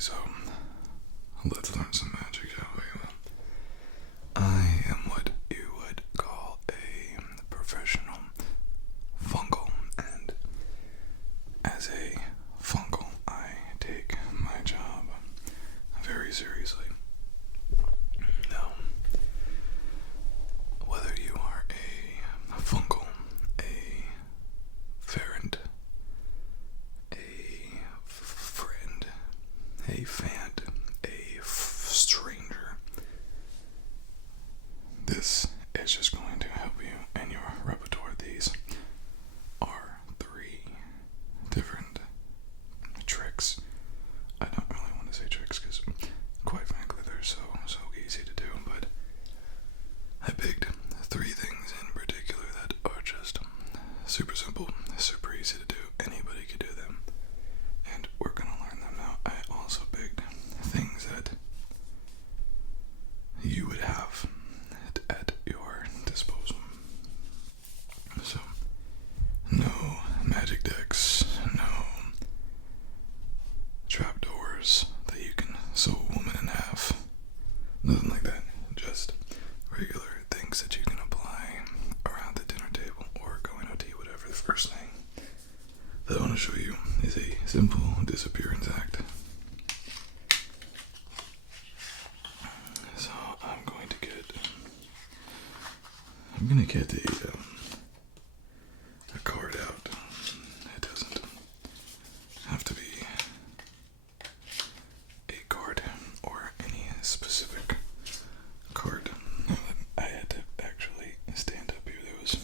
so let's learn some magic, shall we? I am what you would call a professional fungal, and as a fungal, I take my job very seriously. Now, whether you are a fungal, a ferret, a friend, a fan, a stranger, this is just going to help you in your repertoire. These are 3 different tricks. I don't really want to say tricks because, quite frankly, they're so easy to do, but I picked 3 things in particular that are just super simple, super easy to do. Anybody could do them, and we're gonna learn them now. I also picked things that you would have at your disposal. So, no magic decks, no trapdoors that you can sew a woman in half, nothing like that. Just regular things that you can apply around the dinner table or going out to eat, whatever. The first thing that I want to show you is a simple disappearance act. So I'm going to get a card out. It doesn't have to be a card or any specific card. I had to actually stand up here. There was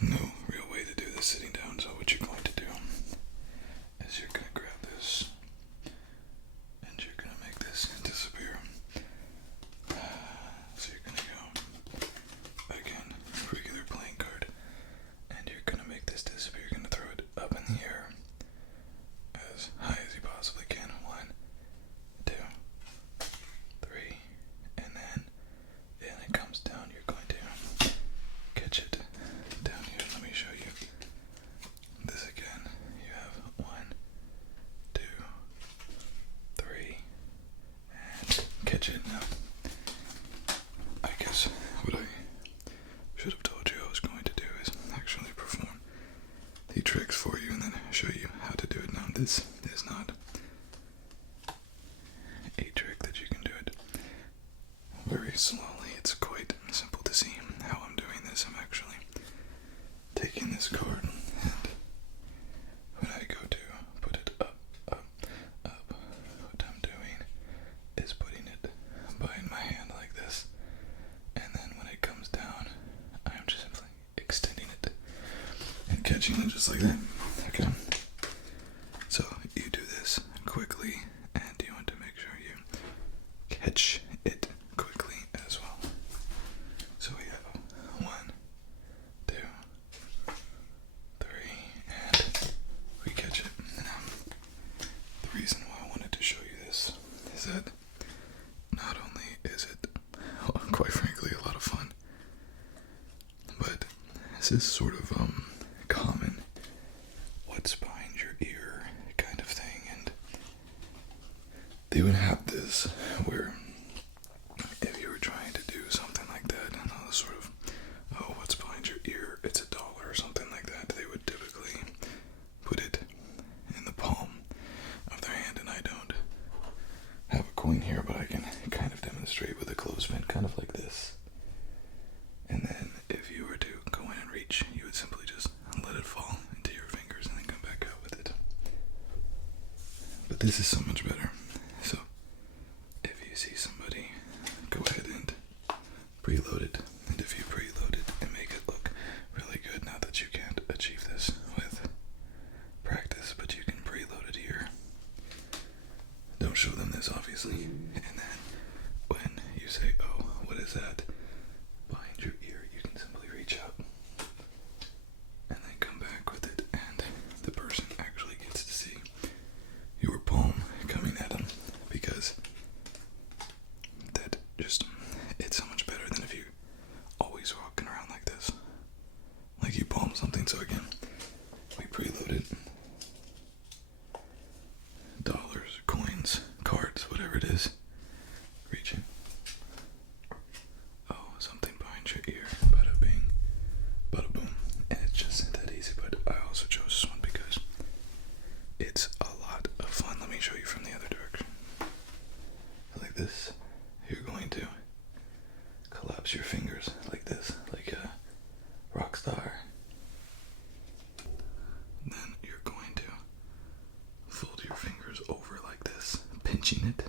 no real way to do this sitting down. So what you're going to do is you're going to grab this and you're going to make this disappear. So you're going to go, again, regular playing card, and you're going to make this disappear. You're going to throw it up in the air as high as you possibly can. 1, 2, 3, and then it comes down. You're going to catch it down here. Let me show you this again. You have 1, 2, 3, and catch it. Now, I guess what I should have told you I was going to do is actually perform the tricks for you and then show you how to do it. Now, this is not a trick that you can do it very slowly. It's quite simple to see how I'm doing this. I'm actually taking this card, and when I go to put it up, what I'm doing is putting it behind my hand like this, and then when it comes down, I'm just simply extending it and catching it just like that. Okay? So you do this quickly, and you want to make sure you catch it quickly as well. So we have 1, 2, 3, and we catch it. Now, the reason why I wanted to show you this is that not only is it, quite frankly, a lot of fun, but this is sort of common what's behind your ear kind of thing, and they would have this where if you were trying to do something like that, and sort of, oh, what's behind your ear, it's $1 or something like that, they would typically put it in the palm of their hand, and I don't have a coin here, but I can kind of demonstrate with a clothespin, kind of like this. And then if you were to go in and reach, you would simply just let it fall into your fingers and then come back out with it. But this is so much better. So if you see somebody, go ahead and preload it. And if you preload it and make it look really good, now that you can't achieve this with practice, but you can preload it here. Don't show them this, obviously. And then when you say, oh, what is that behind your ear, you can simply reach out and then come back with it, and the person actually gets to see your palm coming at them, because that just, it's so much better than if you always walking around like this, like you palm something. So again, we preload it, dollars, coins, it is. Reach it. Oh, something behind your ear. Bada bing, bada boom. And it's just that easy, but I also chose this one because it's a lot of fun. Let me show you from the other direction. Like this. You're going to collapse your fingers like this, like a rock star. Then you're going to fold your fingers over like this, pinching it,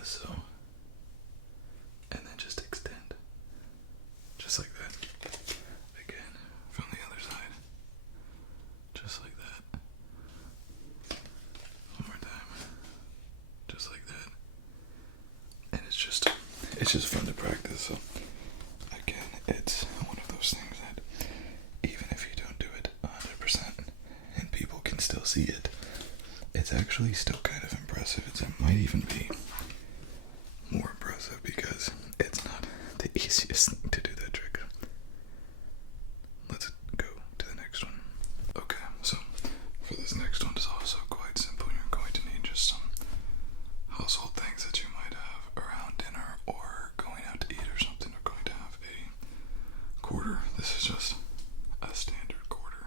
as so, and then just extend, just like that. Again, from the other side, just like that. One more time, just like that. And it's just fun to practice. So again, it's one of those things that even if you don't do it 100% and people can still see it, it's actually still kind of impressive. It might even be more impressive because it's not the easiest thing to do that trick. Let's go to the next one. Okay, so for this next one, it's also quite simple. You're going to need just some household things that you might have around dinner or going out to eat or something. We're going to have a quarter. This is just a standard quarter,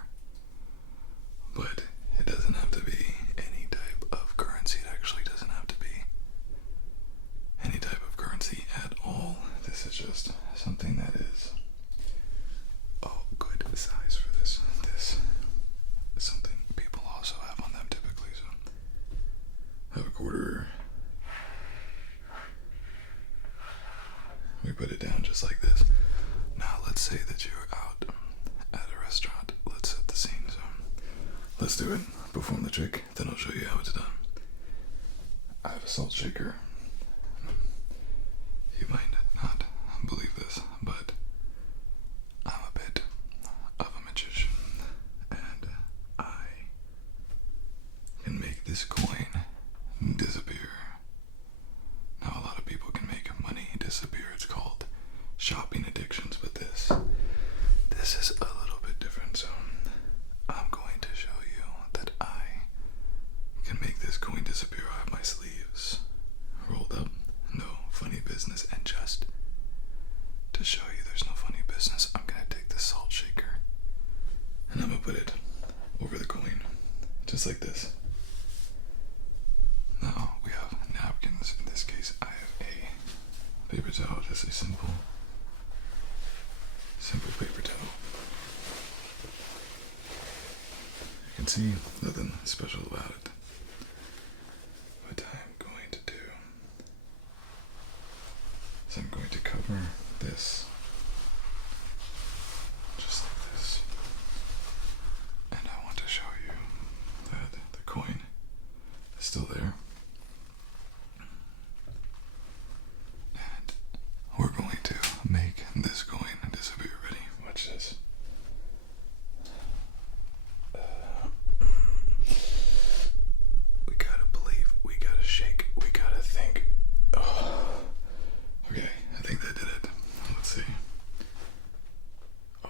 but it doesn't have to be any type of currency. It actually doesn't have to be any type of currency at all. This is just something that is good size for this. This is something people also have on them typically. So have a quarter. We put it down just like this. Now let's say that you're out at a restaurant. Let's set the scene. So let's do it. Perform the trick, then I'll show you how it's done. I have a salt shaker. You might not believe this, but I'm a bit of a magician, and I can make this coin disappear. Now a lot of people can make money disappear. It's called shopping addictions, but this is a little bit different. So I'm going to show you that I can make this coin disappear. I have my sleeves rolled up, no funny business, and just to show you there's no funny business, I'm gonna take the salt shaker and I'm gonna put it over the coin, just like this. Now we have napkins. In this case, I have a paper towel, just a simple paper towel. You can see nothing special about it. What I'm going to do is I'm going to cover this just like this. And I want to show you that the coin is still there. And we're going to make this coin disappear. Ready? Watch this. We gotta believe, we gotta shake, we gotta think. Oh. Okay, I think that did it. Let's see. Oh.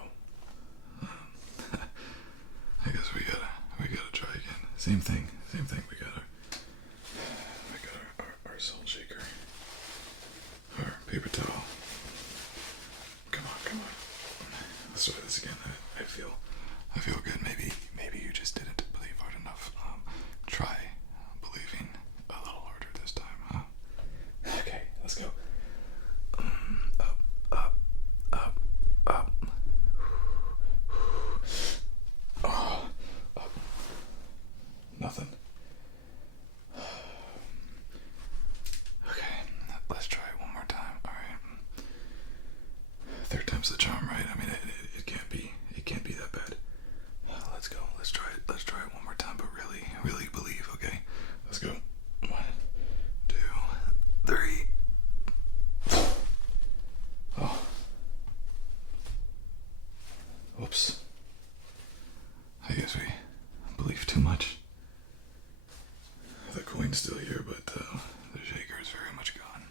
I guess we gotta try again. Same thing. We got our salt shaker. Our paper towel. Come on. Let's try this again. I feel good. Maybe you just didn't believe hard enough. Try believing a little harder this time, huh? Okay, let's go. Up. Oh, up. Nothing. Okay, let's try it one more time. All right. Third time's the charm, right? I mean, it can't be that bad. Let's go. Let's try it one more time, but really believe. Okay, let's go. 1, 2, 3. Oh. Whoops. I guess we believe too much. The coin's still here, but the shaker is very much gone.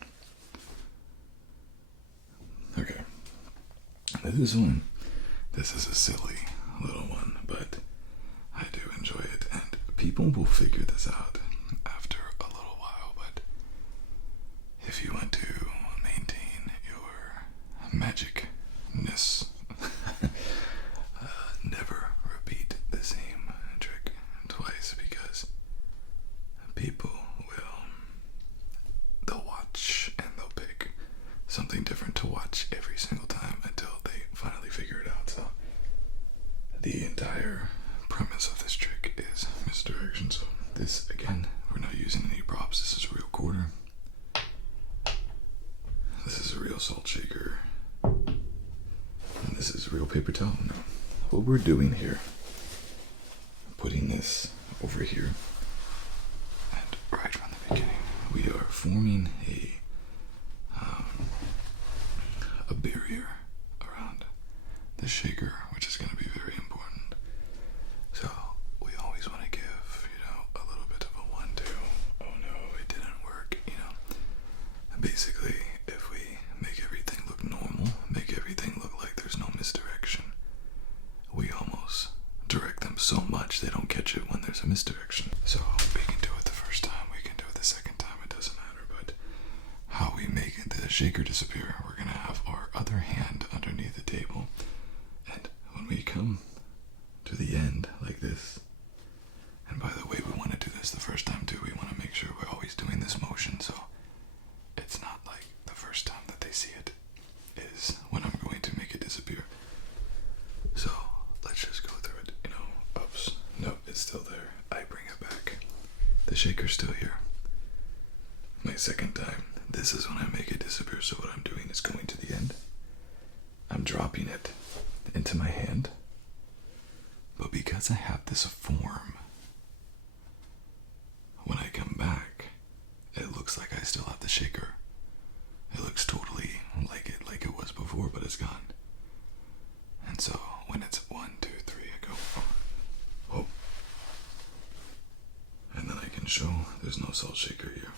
Okay. This is a silly little one, but I do enjoy it, and people will figure this out after a little while. something different to watch every single time until they finally figure it out. So the entire premise of this trick is misdirection. So this, again, we're not using any props. This is a real quarter. This is a real salt shaker. And this is a real paper towel. Now, what we're doing here, putting this over here, and right from the beginning, we are forming a barrier around the shaker, which is going to be very important. So we always want to give, a little bit of a 1-2. Oh no, it didn't work, And basically, if we make everything look normal, make everything look like there's no misdirection, we almost direct them so much they don't catch it when there's a misdirection. So we can do it the first time, we can do it the second time, it doesn't matter. But how we make the shaker disappear, we're going to have our other hand underneath the table, and when we come to the end like this, and by the way, we want to do this the first time too, we want to make sure we're always doing this motion, so it's not like the first time that they see it is when I'm going to make it disappear. So let's just go through it, oops, no, it's still there, I bring it back, the shaker's still here. My second time, this is when I make it disappear. So what I'm doing is going to the end, I'm dropping it into my hand, but because I have this form, when I come back, it looks like I still have the shaker. It looks totally like it was before, but it's gone. And so when it's 1, 2, 3, I go, oh, and then I can show there's no salt shaker here.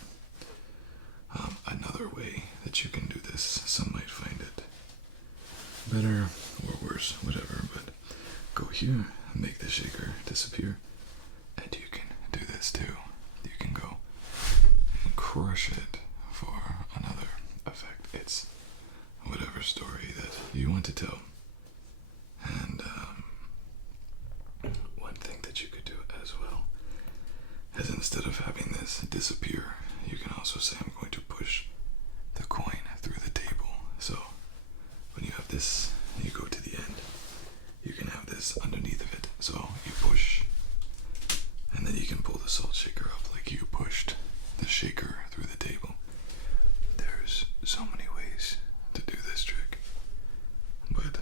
Another way that you can do this, some might find it better or worse, whatever, but go here, make the shaker disappear, and you can do this too. You can go and crush it for another effect. It's whatever story that you want to tell. And one thing that you could do as well is, instead of having this disappear, you can also say, I'm going to push the coin through the table. So when you have this, you go to the end, you can have this underneath of it. So you push, and then you can pull the salt shaker up like you pushed the shaker through the table. There's so many ways to do this trick, but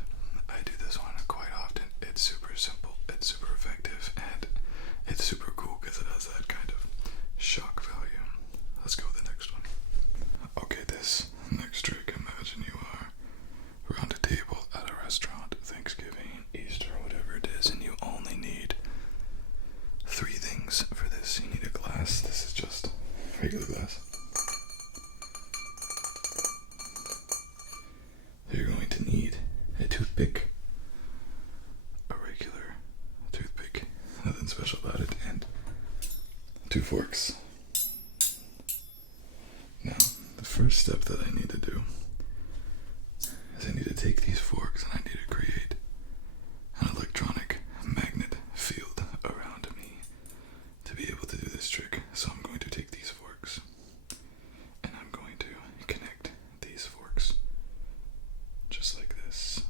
I do this one quite often. It's super simple, it's super effective, and it's super cool because it has that kind of shock value. Let's go with the next one. Okay, this next trick, imagine you are around a table at a restaurant, Thanksgiving, Easter, whatever it is, and you only need 3 things for this. You need a glass. This is just regular glass. You're going to need a toothpick, a regular toothpick, nothing special about it, and 2 forks. Now, the first step that I need to do is I need to take these forks and I need to create an electronic magnet field around me to be able to do this trick. So I'm going to take these forks and I'm going to connect these forks just like this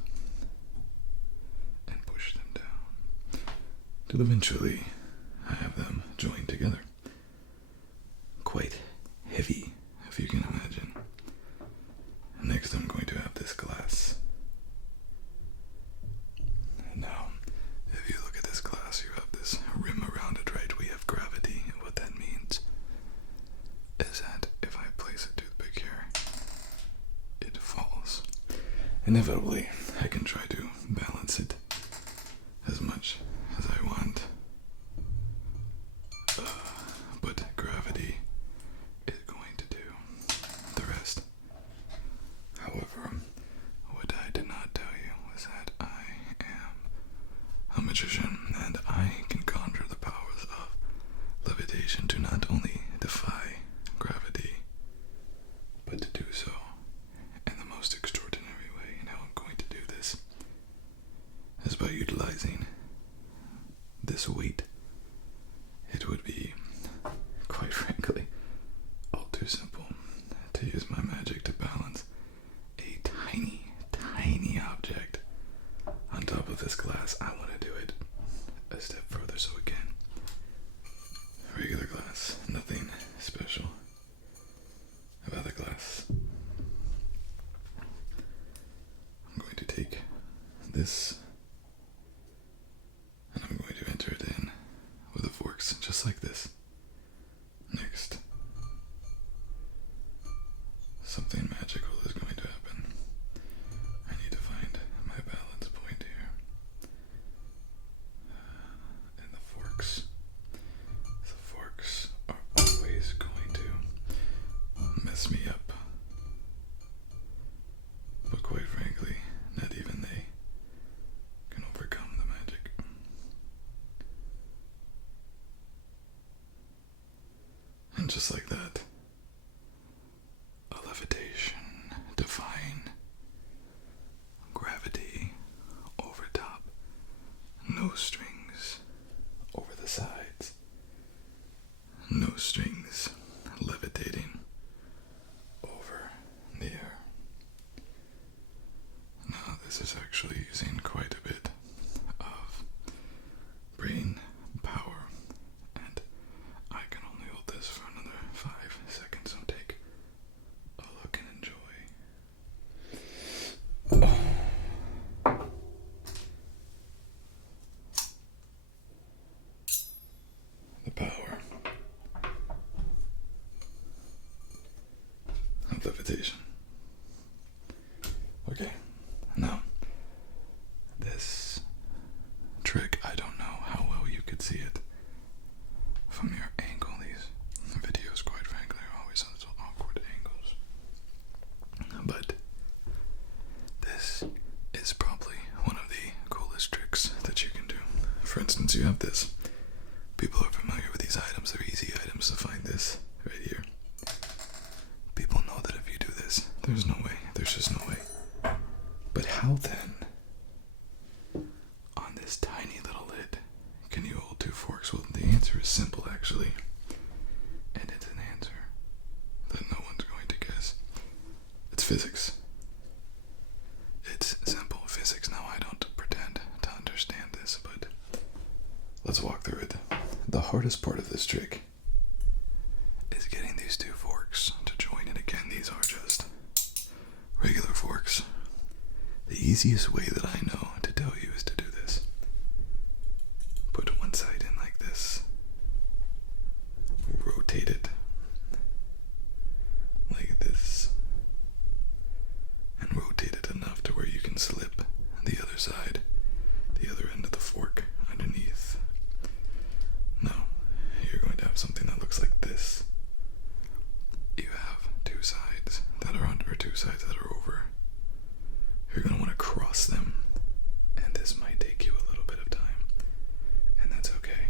and push them down till eventually I have them joined together. Quite heavy, if you can imagine. Next I'm going to have this glass. Now, if you look at this glass, you have this rim around it, right? We have gravity, and what that means is that if I place a toothpick here, it falls. Inevitably, I can try to balance it as much as I want, but gravity is going to do the rest. However, what I did not tell you was that I am a magician, and I can conjure the powers of levitation to not only defy gravity, but to do so in the most extraordinary way. And how I'm going to do this special about the glass. I'm going to take this and I'm going to enter it in with the forks, just like this. Next, something magical is going to happen. I need to find my balance point here. And the forks are always going to mess me up. But quite frankly, not even they can overcome the magic. And just like that, a levitation, defying gravity over top, no strings over the sides, no strings, levitating over the air. Now this is actually using quite a bit of brain power, and I can only hold this for another 5 seconds, so take a look and enjoy. The power of levitation. Okay, now this trick, I don't know how well you could see it from your angle. These videos, quite frankly, are always on some awkward angles. But this is probably one of the coolest tricks that you can do. For instance, you have this. People are familiar with these items. They're easy items to find. This right here. People know that if you do this, there's no way. There's just no way. But how then, on this tiny little lid, can you hold 2 forks? Well, the answer is simple, actually. And it's an answer that no one's going to guess. It's physics. It's simple physics. Now, I don't pretend to understand this, but let's walk through it. The hardest part of this trick is getting these 2 forks to join. And again, these are just regular forks. The easiest way that I know to tell you is to do this. Put one side in like this. Rotate it like this. And rotate it enough to where you can slip the other side, the other end of the fork underneath. Now, you're going to have something that looks like this. You have 2 sides that are under, 2 sides that are over. You're going to want to cross them, and this might take you a little bit of time, and that's okay,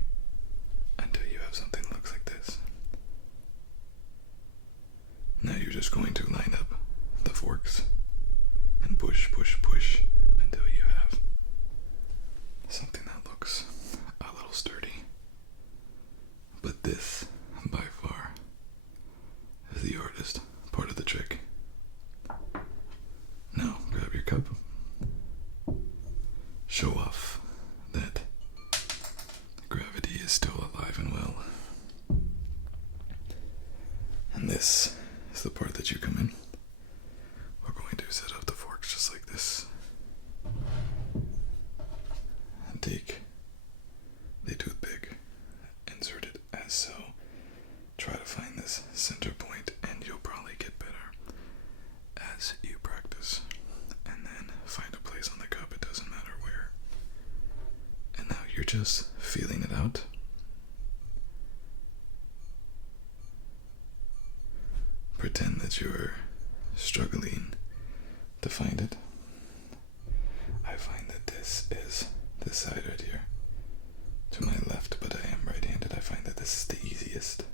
until you have something that looks like this. Now you're just going to line up the forks and push, push, push until you have something that looks a little sturdy. But this, by far, is the hardest part of the trick. Now, grab your cup. Show off that gravity is still alive and well. And this is the part that you come in. We're going to set up the forks just like this. And take the toothpick, insert it as so. Try to find this center point, and you'll probably get better as you practice. And then find a place on the cup, it doesn't matter where. And now you're just feeling it out. Pretend that you're struggling to find it. I find that this is this side right here to my left, but I am right-handed. I find that this is the easiest,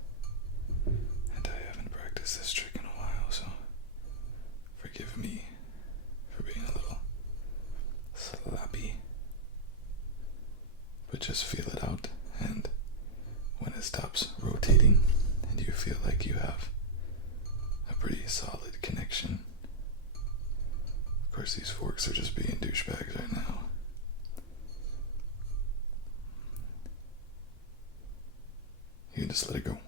and I haven't practiced this trick in a while, so forgive me for being a little sloppy. But just feel it out, and when it stops rotating and you feel like you have a pretty solid connection. Of course, these forks are just being douchebags right now. You just let it go.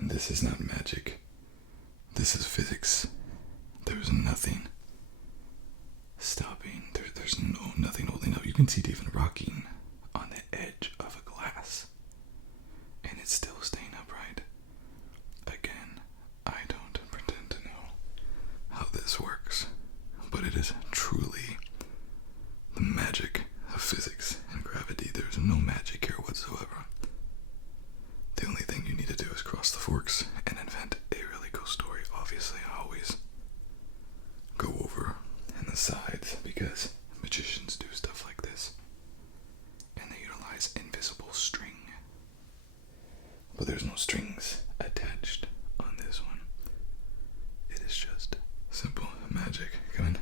And this is not magic. This is physics. There's nothing stopping. There's nothing holding up. You can see it even rocking on the edge of a glass. And it's still staying upright. Again, I don't pretend to know how this works. But it is truly the magic of physics and gravity. There's no magic here whatsoever. The only thing you need to do is cross the forks and invent a really cool story. Obviously, I always go over in the sides because magicians do stuff like this. And they utilize invisible string. But there's no strings attached on this one. It is just simple magic. Come in.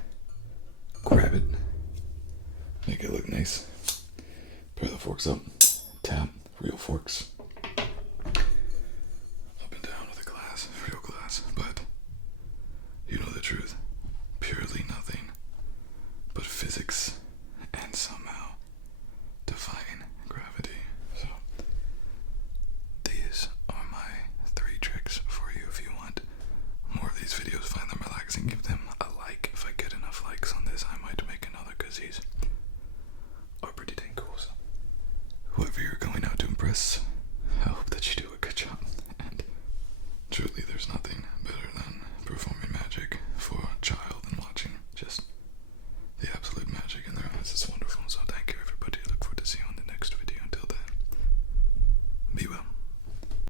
Grab it. Make it look nice. Pair the forks up.